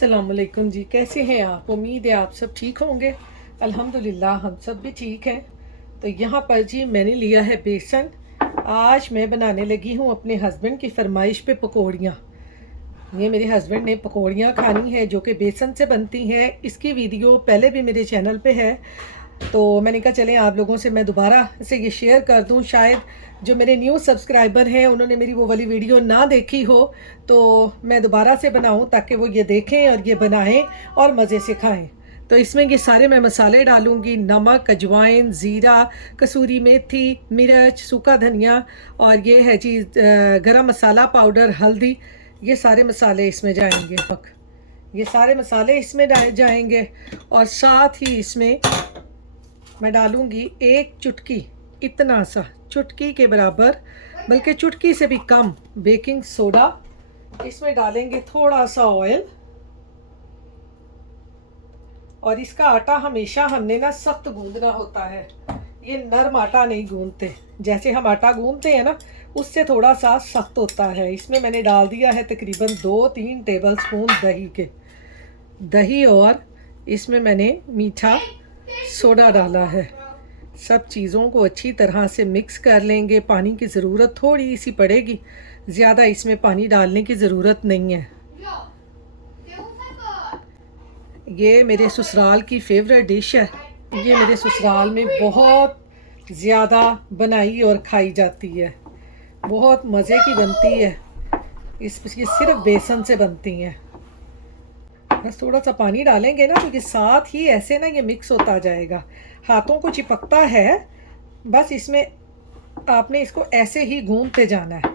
अस्सलामुअलैकुम जी, कैसे हैं आप? उम्मीद है आप सब ठीक होंगे। अल्हम्दुलिल्लाह हम सब भी ठीक हैं। तो यहाँ पर जी मैंने लिया है बेसन। आज मैं बनाने लगी हूँ अपने हस्बैंड की फरमाइश पे पकौड़ियाँ। ये मेरे हस्बैंड ने पकौड़ियाँ खानी है जो कि बेसन से बनती हैं। इसकी वीडियो पहले भी मेरे चैनल पे है, तो मैंने कहा चलें आप लोगों से मैं दोबारा से ये शेयर कर दूं। शायद जो मेरे न्यू सब्सक्राइबर हैं उन्होंने मेरी वो वाली वीडियो ना देखी हो, तो मैं दोबारा से बनाऊं ताकि वो ये देखें और ये बनाएं और मज़े से खाएं। तो इसमें ये सारे मैं मसाले डालूंगी: नमक, अजवाइन, ज़ीरा, कसूरी मेथी, मिर्च, सूखा धनिया और ये है जी गरम मसाला पाउडर, हल्दी। ये सारे मसाले इसमें जाएंगे। ये सारे मसाले इसमें जाएंगे और साथ ही इसमें मैं डालूंगी एक चुटकी, इतना सा, चुटकी के बराबर, बल्कि चुटकी से भी कम बेकिंग सोडा। इसमें डालेंगे थोड़ा सा ऑयल। और इसका आटा हमेशा हमने ना सख्त गूंदना होता है, ये नरम आटा नहीं गूंदते। जैसे हम आटा गूंदते हैं ना, उससे थोड़ा सा सख्त होता है। इसमें मैंने डाल दिया है तकरीबन 2-3 टेबल स्पून दही और इसमें मैंने मीठा सोडा डाला है। सब चीज़ों को अच्छी तरह से मिक्स कर लेंगे। पानी की ज़रूरत थोड़ी सी पड़ेगी, ज़्यादा इसमें पानी डालने की ज़रूरत नहीं है। ये मेरे ससुराल की फेवरेट डिश है। ये मेरे ससुराल में बहुत ज़्यादा बनाई और खाई जाती है, बहुत मज़े की बनती है। ये सिर्फ बेसन से बनती हैं। बस थोड़ा सा पानी डालेंगे ना तो ये साथ ही ऐसे ना ये मिक्स होता जाएगा, हाथों को चिपकता है। बस इसमें आपने इसको ऐसे ही गूंदते जाना है।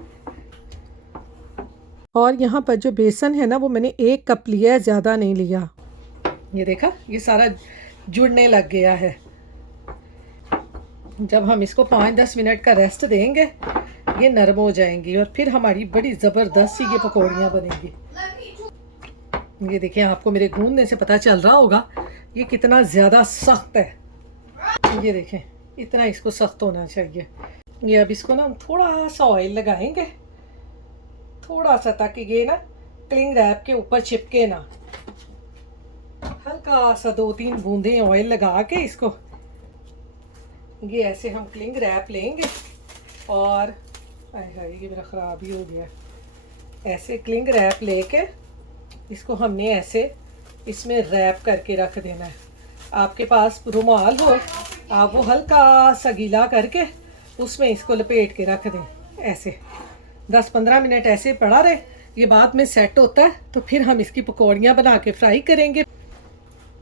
और यहाँ पर जो बेसन है ना, वो मैंने 1 कप लिया है, ज़्यादा नहीं लिया। ये देखा, ये सारा जुड़ने लग गया है। जब हम इसको 5-10 मिनट का रेस्ट देंगे, ये नरम हो जाएंगी और फिर हमारी बड़ी ज़बरदस्त सी ये पकौड़ियाँ बनेंगी। ये देखिए, आपको मेरे गूंदने से पता चल रहा होगा ये कितना ज़्यादा सख्त है। ये देखें, इतना इसको सख्त होना चाहिए। ये अब इसको ना हम थोड़ा सा ऑयल लगाएंगे, थोड़ा सा, ताकि ये ना क्लिंग रैप के ऊपर चिपके ना। हल्का सा 2-3 बूंदें ऑयल लगा के इसको ये ऐसे हम क्लिंग रैप लेंगे। और ये मेरा ख़राब ही हो गया। ऐसे क्लिंग रैप लेके इसको हमने ऐसे इसमें रैप करके रख देना है। आपके पास रुमाल हो, आप वो हल्का सा गीला करके उसमें इसको लपेट के रख दें। ऐसे 10-15 मिनट ऐसे पड़ा रहे, ये बाद में सेट होता है तो फिर हम इसकी पकौड़ियाँ बना के फ्राई करेंगे।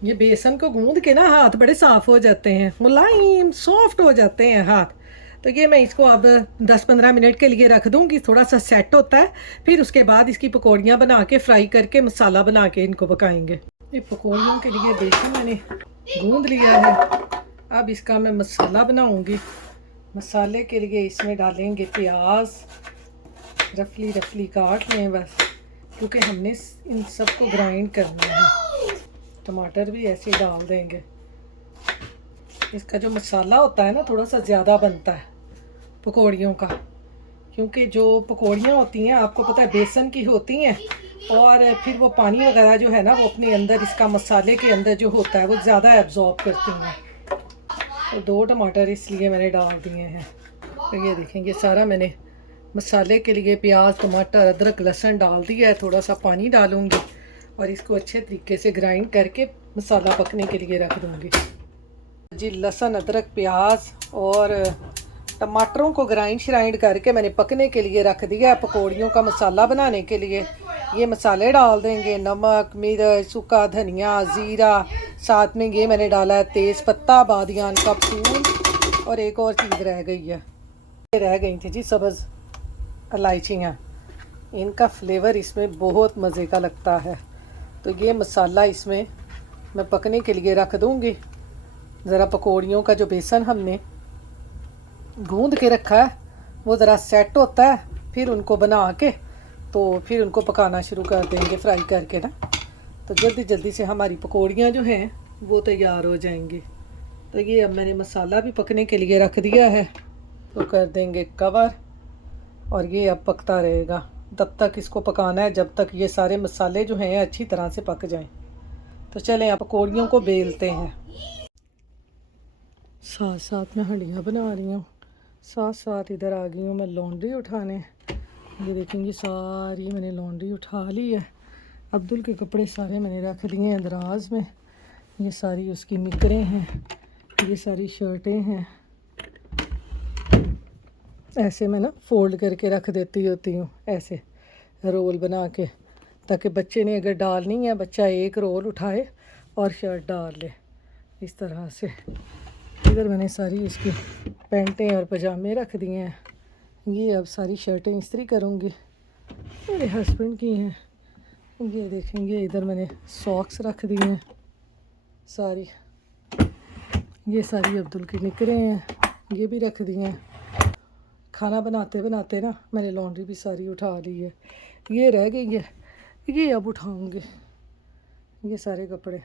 ये बेसन को गूंद के ना हाथ बड़े साफ़ हो जाते हैं, मुलायम सॉफ्ट हो जाते हैं हाथ। तो ये मैं इसको अब 10-15 मिनट के लिए रख दूँगी, थोड़ा सा सेट होता है। फिर उसके बाद इसकी पकौड़ियाँ बना के फ्राई करके मसाला बना के इनको पकाएंगे। ये पकौड़ियों के लिए बेसन मैंने गूंद लिया है। अब इसका मैं मसाला बनाऊँगी। मसाले के लिए इसमें डालेंगे प्याज, रफली काट लें बस, क्योंकि हमने इन सबको ग्राइंड करना है। टमाटर भी ऐसे डाल देंगे। इसका जो मसाला होता है ना, थोड़ा सा ज़्यादा बनता है पकौड़ियों का, क्योंकि जो पकौड़ियाँ होती हैं आपको पता है बेसन की होती हैं, और फिर वो पानी वगैरह जो है ना वो अपने अंदर, इसका मसाले के अंदर जो होता है वो ज़्यादा एब्जॉर्ब करती हैं। तो 2 टमाटर इसलिए मैंने डाल दिए हैं। तो ये देखें, ये सारा मैंने मसाले के लिए प्याज, टमाटर, अदरक, लहसुन डाल दिया है। थोड़ा सा पानी डालूँगी और इसको अच्छे तरीके से ग्राइंड करके मसाला पकने के लिए रख दूँगी जी। लहसुन, अदरक, प्याज और टमाटरों को ग्राइंड करके मैंने पकने के लिए रख दिया है। पकौड़ियों का मसाला बनाने के लिए ये मसाले डाल देंगे: नमक, मिर्च, सूखा धनिया, ज़ीरा। साथ में ये मैंने डाला है तेज़ पत्ता, बादियान का फूल, और एक और चीज़ रह गई है, ये रह गई थी जी, सब्ज़ इलायचियाँ। इनका फ्लेवर इसमें बहुत मज़े का लगता है। तो ये मसाला इसमें मैं पकने के लिए रख दूँगी। ज़रा पकौड़ियों का जो बेसन हमने गूंद के रखा है वो ज़रा सेट होता है, फिर उनको बना के तो फिर उनको पकाना शुरू कर देंगे फ्राई करके ना। तो जल्दी जल्दी से हमारी पकौड़ियाँ जो हैं वो तैयार हो जाएंगी। तो ये अब मैंने मसाला भी पकने के लिए रख दिया है, तो कर देंगे कवर और ये अब पकता रहेगा। तब तक इसको पकाना है जब तक ये सारे मसाले जो हैं अच्छी तरह से पक जाएं। तो चलें आप पकौड़ियों को बेलते हैं। साथ साथ मैं हंडियाँ बना रही हूँ, साथ साथ इधर आ गई हूँ मैं लॉन्ड्री उठाने। ये देखेंगे सारी मैंने लॉन्ड्री उठा ली है। अब्दुल के कपड़े सारे मैंने रख दिए हैं दराज में। ये सारी उसकी निकरें हैं, ये सारी शर्टें हैं। ऐसे मैं ना फोल्ड करके रख देती होती हूँ, ऐसे रोल बना के, ताकि बच्चे ने अगर डालनी है बच्चा एक रोल उठाए और शर्ट डाल ले इस तरह से। इधर मैंने सारी इसकी पैंटें और पजामे रख दिए हैं। ये अब सारी शर्टें इस्त्री करूँगी, मेरे हस्बैंड की हैं। ये देखेंगे इधर मैंने सॉक्स रख दिए हैं सारी। ये सारी अब्दुल की निकरें हैं, ये भी रख दिए हैं। खाना बनाते बनाते ना मैंने लॉन्ड्री भी सारी उठा ली है। ये रह गई है, ये अब उठाऊंगी ये सारे कपड़े।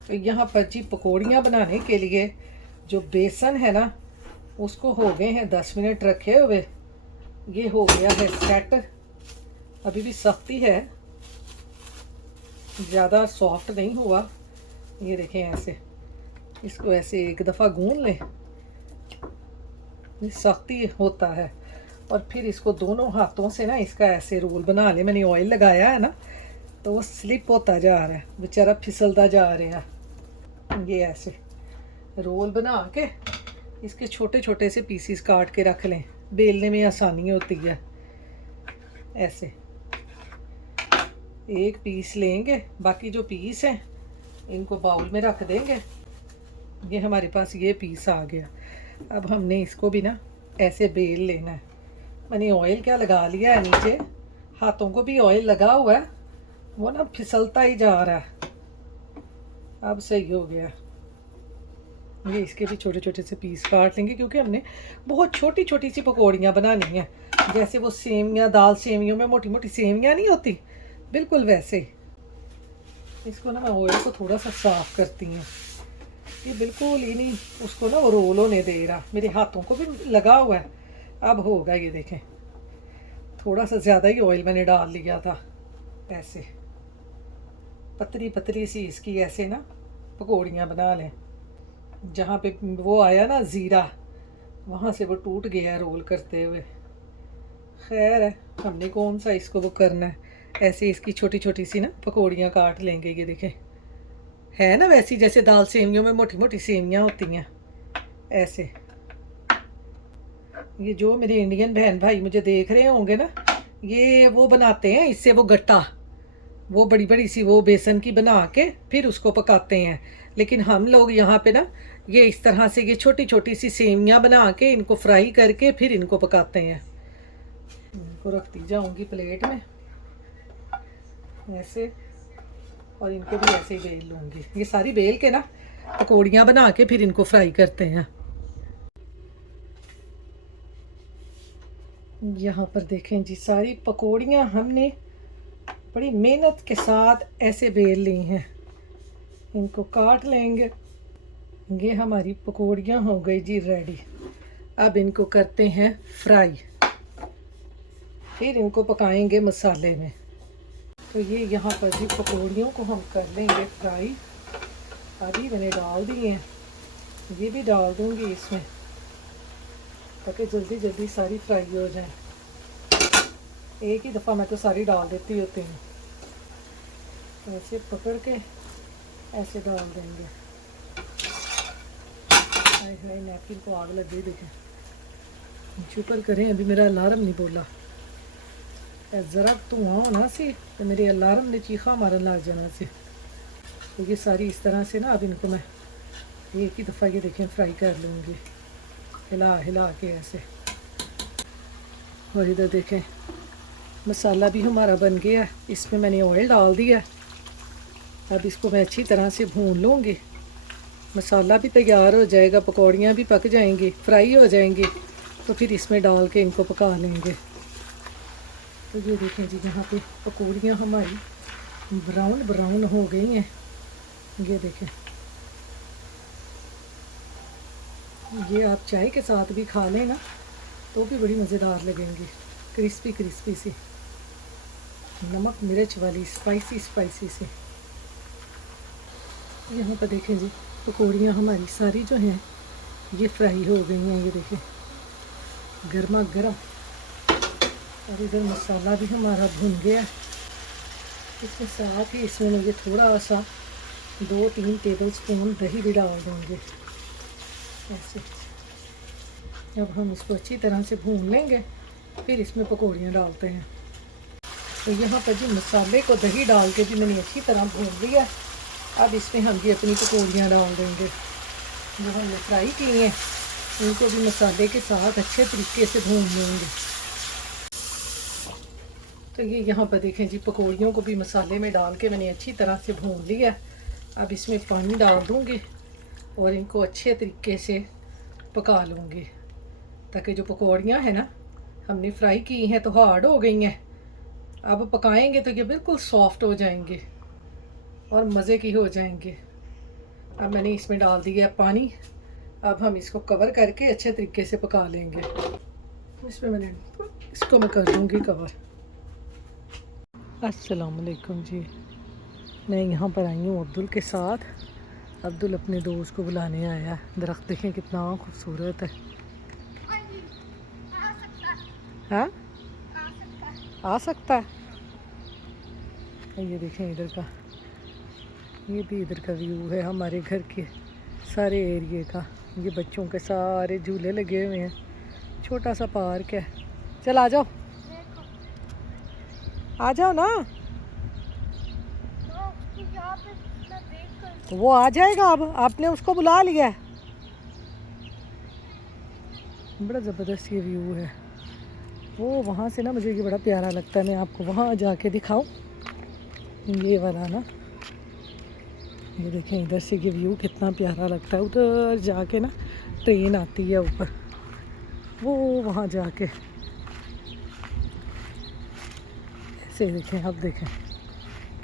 तो यहाँ पर जी पकौड़ियाँ बनाने के लिए जो बेसन है ना उसको हो गए हैं 10 मिनट रखे हुए। ये हो गया है सेट। अभी भी सख्ती है, ज़्यादा सॉफ्ट नहीं हुआ। ये देखें ऐसे, इसको ऐसे एक दफ़ा गूंद लें, सख्ती होता है। और फिर इसको दोनों हाथों से ना इसका ऐसे रोल बना ले। मैंने ऑयल लगाया है ना तो वो स्लिप होता जा रहा है, बेचारा फिसलता जा रहा है। ये ऐसे रोल बना के इसके छोटे छोटे से पीसीस काट के रख लें, बेलने में आसानी होती है। ऐसे एक पीस लेंगे, बाकी जो पीस हैं इनको बाउल में रख देंगे। ये हमारे पास ये पीस आ गया। अब हमने इसको भी ना ऐसे बेल लेना है। मैंने ऑयल क्या लगा लिया है नीचे, हाथों को भी ऑयल लगा हुआ है, वो ना फिसलता ही जा रहा है। अब सही हो गया। ये इसके भी छोटे छोटे से पीस काट लेंगे, क्योंकि हमने बहुत छोटी छोटी सी पकौड़ियाँ बनानी हैं। जैसे वो सेवियाँ, दाल सेवियों में मोटी मोटी सेवियाँ नहीं होती, बिल्कुल वैसे ही। इसको ना मैं ऑयल को थोड़ा सा साफ़ करती हूँ। ये बिल्कुल ही नहीं उसको ना वो रोल होने दे रहा, मेरे हाथों को भी लगा हुआ है। अब होगा, ये देखें थोड़ा सा ज़्यादा ही ऑयल मैंने डाल लिया था। ऐसे पतली पतली सी इसकी ऐसे ना पकौड़ियाँ बना लें। जहाँ पे वो आया ना ज़ीरा, वहाँ से वो टूट गया रोल करते हुए। खैर है, हमने कौन सा इसको वो करना है। ऐसे इसकी छोटी छोटी सी ना पकौड़ियाँ काट लेंगे। ये देखें है ना वैसी जैसे दाल सेवियों में मोटी मोटी सेवियाँ होती हैं, ऐसे। ये जो मेरे इंडियन बहन भाई मुझे देख रहे होंगे ना, ये वो बनाते हैं इससे वो गट्टा, वो बड़ी बड़ी सी वो बेसन की बना के फिर उसको पकाते हैं। लेकिन हम लोग यहाँ पे ना ये इस तरह से ये छोटी छोटी सी सेवियाँ बना के इनको फ्राई करके फिर इनको पकाते हैं। इनको रखती जाऊँगी प्लेट में ऐसे, और इनको भी ऐसे ही बेल लूँगी। ये सारी बेल के ना पकौड़ियाँ बना के फिर इनको फ्राई करते हैं। यहाँ पर देखें जी सारी पकौड़ियाँ हमने बड़ी मेहनत के साथ ऐसे बेल ली हैं। इनको काट लेंगे। ये हमारी पकौड़ियाँ हो गई जी रेडी। अब इनको करते हैं फ्राई, फिर इनको पकाएंगे मसाले में। तो ये यहाँ पर जी पकौड़ियों को हम कर लेंगे फ्राई। अभी मैंने डाल दिए हैं, ये भी डाल दूँगी इसमें ताकि जल्दी जल्दी सारी फ्राई हो जाए। एक ही दफ़ा मैं तो सारी डाल देती होती हूँ। ऐसे पकड़ के ऐसे डाल देंगे। हाय हाय, नैपकिन को आग लग गई। देखें, शुक्र करें अभी मेरा अलार्म नहीं बोला। ज़रा धुआं होना सी तो मेरे अलार्म ने चीखा मारन लग जाना सी। तो ये सारी इस तरह से ना अब इनको मैं एक ही दफ़ा ये देखें फ्राई कर लूँगी, हिला हिला के ऐसे। और इधर देखें मसाला भी हमारा बन गया है, इसमें मैंने ऑयल डाल दिया। अब इसको मैं अच्छी तरह से भून लूँगी। मसाला भी तैयार हो जाएगा, पकौड़ियाँ भी पक जाएंगी, फ्राई हो जाएंगी, तो फिर इसमें डाल के इनको पका लेंगे। तो ये देखें जी यहाँ पे पकौड़ियाँ हमारी ब्राउन ब्राउन हो गई हैं। ये देखें, ये आप चाय के साथ भी खा लें ना तो भी बड़ी मज़ेदार लगेंगी, क्रिस्पी क्रिस्पी सी। नमक मिर्च वाली स्पाइसी स्पाइसी से। यहाँ पर देखें जी, पकौड़ियाँ हमारी सारी जो हैं ये फ्राई हो गई हैं। ये देखें गर्मा गर्म। और इधर मसाला भी हमारा भुन गया। इसके साथ ही इसमें मुझे थोड़ा सा 2-3 टेबल स्पून दही भी डाल दूँगी ऐसे। अब हम इसको अच्छी तरह से भून लेंगे, फिर इसमें पकौड़ियाँ डालते हैं। तो यहाँ पर जी मसाले को दही डाल के भी मैंने अच्छी तरह भून लिया। अब इसमें हम ये अपनी पकौड़ियाँ डाल देंगे जो हमने फ्राई की हैं, उनको भी मसाले के साथ अच्छे तरीके से भून लेंगे। तो ये यहाँ पर देखें जी, पकौड़ियों को भी मसाले में डाल के मैंने अच्छी तरह से भून लिया। अब इसमें पानी डाल दूँगी और इनको अच्छे तरीके से पका लूँगी, ताकि जो पकौड़ियाँ हैं ना हमने फ्राई की हैं तो हार्ड हो गई हैं, अब पकाएंगे तो ये बिल्कुल सॉफ्ट हो जाएंगे और मज़े की हो जाएंगे। अब मैंने इसमें डाल दिया पानी। अब हम इसको कवर करके अच्छे तरीके से पका लेंगे। इसमें इसको मैं कर दूँगी कवर। अस्सलाम वालेकुम जी, मैं यहाँ पर आई हूँ अब्दुल के साथ। अब्दुल अपने दोस्त को बुलाने आया। दरख्त देखें कितना खूबसूरत है। हाँ आ सकता है। ये देखें इधर का, ये भी इधर का व्यू है हमारे घर के सारे एरिए का। ये बच्चों के सारे झूले लगे हुए हैं, छोटा सा पार्क है। चल आ जाओ, आ जाओ ना। तो वो आ जाएगा, अब आपने उसको बुला लिया है। बड़ा ज़बरदस्त ये व्यू है। वो वहाँ से ना मुझे ये बड़ा प्यारा लगता है। मैं आपको वहाँ जाके दिखाऊं, ये वाला ना, ये देखें इधर से ये व्यू कितना प्यारा लगता है। उधर जाके ना ट्रेन आती है ऊपर, वो वहाँ जाके ऐसे देखें। अब देखें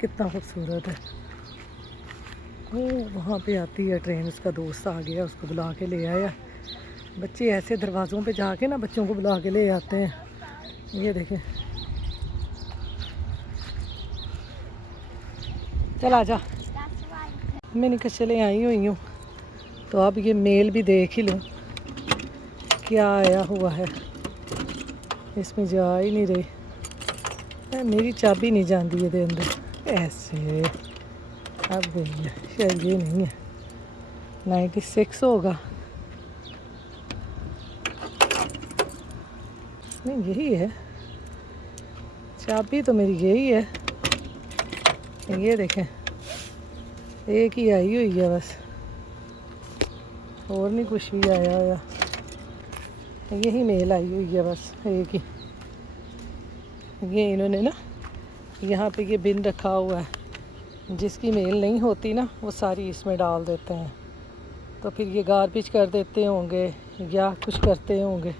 कितना खूबसूरत है। वो वहाँ पे आती है ट्रेन। उसका दोस्त आ गया, उसको बुला के ले आया। बच्चे ऐसे दरवाज़ों पे जाके ना बच्चों को बुला के ले आते हैं। ये देखें, चल आ जा। मैंने कहा चले आई हुई हूँ तो अब ये मेल भी देख ही लूँ क्या आया हुआ है। इसमें जा ही नहीं रही, मेरी चाबी नहीं जानती है अंदर ऐसे। अब गई है, शायद ये नहीं है, 96 होगा। नहीं यही है, चाबी तो मेरी यही है। ये देखें एक ही आई हुई है बस, और नहीं कुछ भी आया हुआ। यही मेल आई हुई है बस एक ही। ये इन्होंने ना यहाँ पे ये बिन रखा हुआ है, जिसकी मेल नहीं होती ना वो सारी इसमें डाल देते हैं। तो फिर ये गार्बेज कर देते होंगे या कुछ करते होंगे।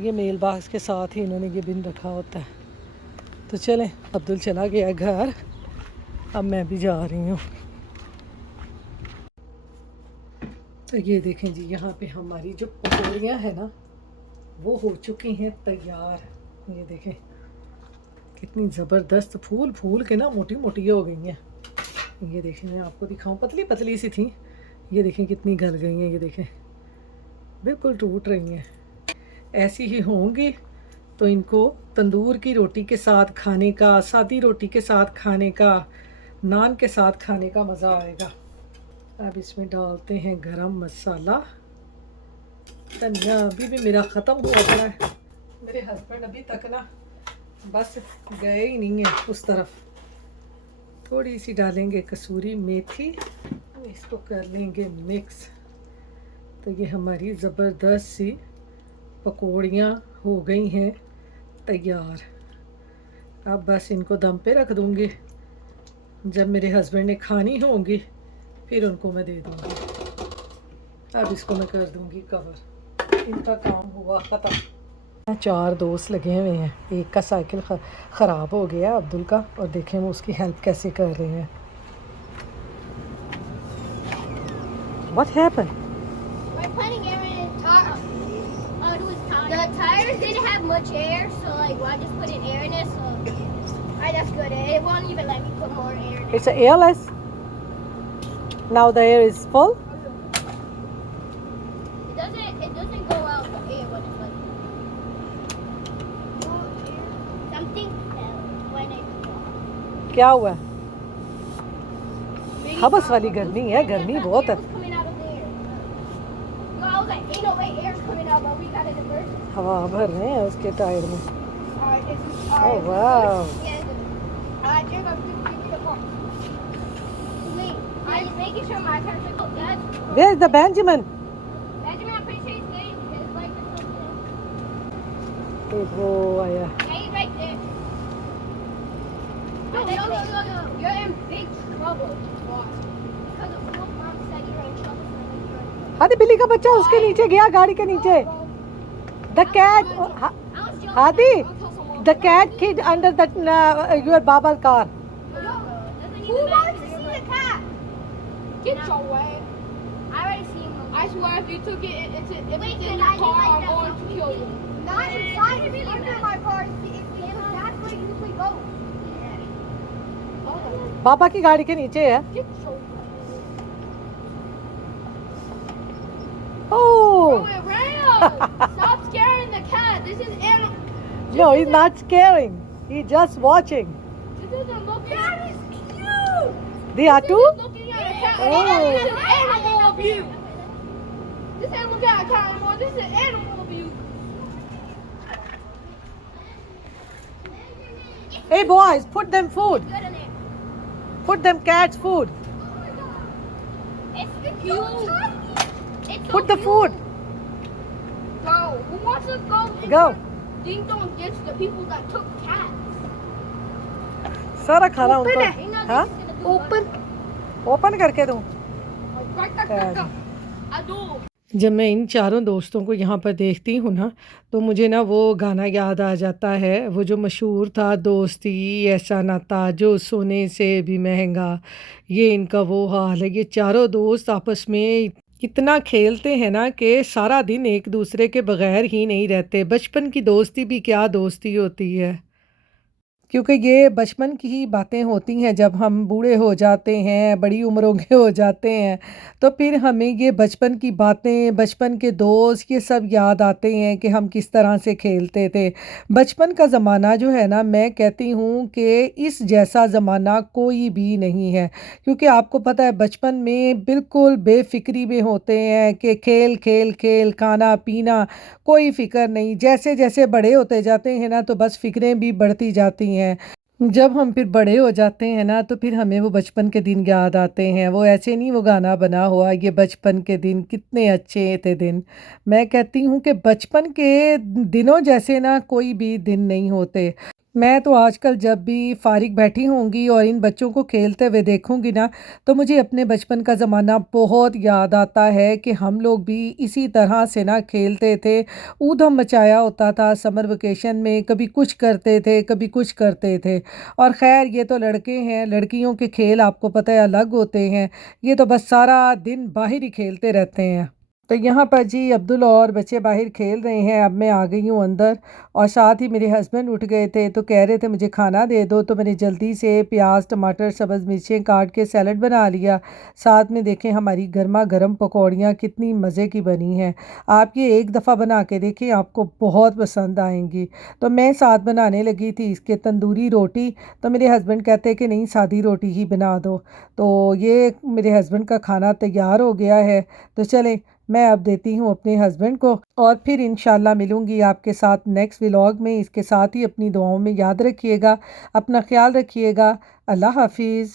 ये मेल बॉक्स के साथ ही इन्होंने ये बिन रखा होता है। तो चलें, अब्दुल चला गया घर, अब मैं भी जा रही हूँ। तो ये देखें जी, यहाँ पे हमारी जो पकौड़ियाँ हैं ना वो हो चुकी हैं तैयार। ये देखें कितनी ज़बरदस्त फूल फूल के ना मोटी मोटी हो गई हैं। ये देखें, मैं आपको दिखाऊं, पतली पतली सी थी, ये देखें कितनी गल गई हैं। ये देखें बिल्कुल टूट रही हैं। ऐसी ही होंगी तो इनको तंदूर की रोटी के साथ खाने का, सादी रोटी के साथ खाने का, नान के साथ खाने का मज़ा आएगा। अब इसमें डालते हैं गरम मसाला। धनिया अभी भी मेरा ख़त्म हुआ पड़ा है। मेरे हस्बैंड अभी तक ना बस गए ही नहीं है उस तरफ। थोड़ी सी डालेंगे कसूरी मेथी, इसको कर लेंगे मिक्स। तो ये हमारी ज़बरदस्त सी पकौड़ियाँ हो गई हैं तैयार। अब बस इनको दम पे रख दूँगी, जब मेरे हस्बैंड ने खानी होंगी फिर उनको मैं दे दूँगी। अब इसको मैं कर दूँगी कवर। इनका काम हुआ ख़त्म। 4 दोस्त लगे हुए हैं, एक का साइकिल ख़राब हो गया अब्दुल का, और देखें वो उसकी हेल्प कैसे कर रहे हैं। What happened? We're putting air in the tire. The tires didn't have much air, so like I just put in air in it. So Alright, that's good. It won't even let me put more air in it. It's airless. Now the air is full. It doesn't go out the air when it's like something fell when it क्या हुआ? Maybe हबस वाली गर्मी है, गर्मी बहुत है. air was coming out of there. No, I was like, ain't no way air's coming out, but we got it diverted. हवा भर रहे हैं उसके टायर में. Alright, it's Oh wow. yeah, alright, you're gonna pick it apart. Wait, I'm just making sure my car's like, oh, that's Where's the Benjamin? Benjamin, I'm pretty sure he's getting his life or something. वो आया. Yeah, he's right there. Yo, you're in big trouble, boss. Because of what mom said you're in trouble. Hadi बिल्ली का बच्चा उसके नीचे गया, गाड़ी के नीचे. The cat. Hadi, the cat hid under that your Baba's car. Who wants to see the cat? Get your way. I already seen him. I swear if you took it, if it's in your car, I'm going to kill you. Not inside, under my car. If that's where you usually go. बाबा की गाड़ी के नीचे है. Get your way. Oh. Go around. Stop scaring the cat. This is animal. No, he's not scaring. He's just watching. This isn't looking. That is cute. They are This too? is looking at a cat. Oh. This is animal abuse. This ain't looking at a cat anymore. This is animal abuse. Hey boys, put them food. Good in it. Put them cats food. It's cute. It's so Put the cute. food. Go. Who wants to go? Go. Ding dong gets the people that took cats. सारा खाना Open उनको. it. हाँ? Open. Open करके दूँ. I do. जब मैं इन चारों दोस्तों को यहाँ पर देखती हूँ ना, तो मुझे ना वो गाना याद आ जाता है, वो जो मशहूर था, दोस्ती ऐसा नाता जो सोने से भी महंगा, ये इनका वो हाल है. ये चारों दोस्त आपस में इतना खेलते हैं ना कि सारा दिन एक दूसरे के बगैर ही नहीं रहते. बचपन की दोस्ती भी क्या दोस्ती होती है, क्योंकि ये बचपन की ही बातें होती हैं. जब हम बूढ़े हो जाते हैं, बड़ी उम्रों के हो जाते हैं, तो फिर हमें ये बचपन की बातें, बचपन के दोस्त, ये सब याद आते हैं कि हम किस तरह से खेलते थे. बचपन का ज़माना जो है ना, मैं कहती हूँ कि इस जैसा ज़माना कोई भी नहीं है. क्योंकि आपको पता है बचपन में बिल्कुल बेफिक्री में होते हैं कि खेल खेल खेल, खाना पीना, कोई फ़िक्र नहीं. जैसे जैसे बड़े होते जाते हैं ना, तो बस फ़िक्रें भी बढ़ती जाती हैं. जब हम फिर बड़े हो जाते हैं ना, तो फिर हमें वो बचपन के दिन याद आते हैं. वो ऐसे नहीं वो गाना बना हुआ, ये बचपन के दिन कितने अच्छे थे दिन. मैं कहती हूँ कि बचपन के दिनों जैसे ना कोई भी दिन नहीं होते. मैं तो आजकल जब भी फारिग बैठी होंगी और इन बच्चों को खेलते हुए देखूंगी ना, तो मुझे अपने बचपन का ज़माना बहुत याद आता है कि हम लोग भी इसी तरह से ना खेलते थे. ऊधम मचाया होता था समर वेकेशन में, कभी कुछ करते थे, कभी कुछ करते थे. और ख़ैर ये तो लड़के हैं, लड़कियों के खेल आपको पता है अलग होते हैं. ये तो बस सारा दिन बाहर ही खेलते रहते हैं. तो यहाँ पर जी अब्दुल और बच्चे बाहर खेल रहे हैं. अब मैं आ गई हूँ अंदर, और साथ ही मेरे हस्बैंड उठ गए थे, तो कह रहे थे मुझे खाना दे दो. तो मैंने जल्दी से प्याज, टमाटर, सब्ज़ मिर्चें काट के सैलड बना लिया. साथ में देखें हमारी गर्मा गर्म पकौड़ियाँ कितनी मज़े की बनी हैं. आप ये एक दफ़ा बना के देखें, आपको बहुत पसंद आएंगी. तो मैं साथ बनाने लगी थी इसके तंदूरी रोटी. तो मेरे हस्बैंड कहते कि नहीं सादी रोटी ही बना दो. तो ये मेरे हस्बैंड का खाना तैयार हो गया है. तो चलें मैं अब देती हूँ अपने हस्बैंड को, और फिर इंशाल्लाह मिलूँगी आपके साथ नेक्स्ट व्लॉग में. इसके साथ ही अपनी दुआओं में याद रखिएगा, अपना ख्याल रखिएगा. अल्लाह हाफिज़.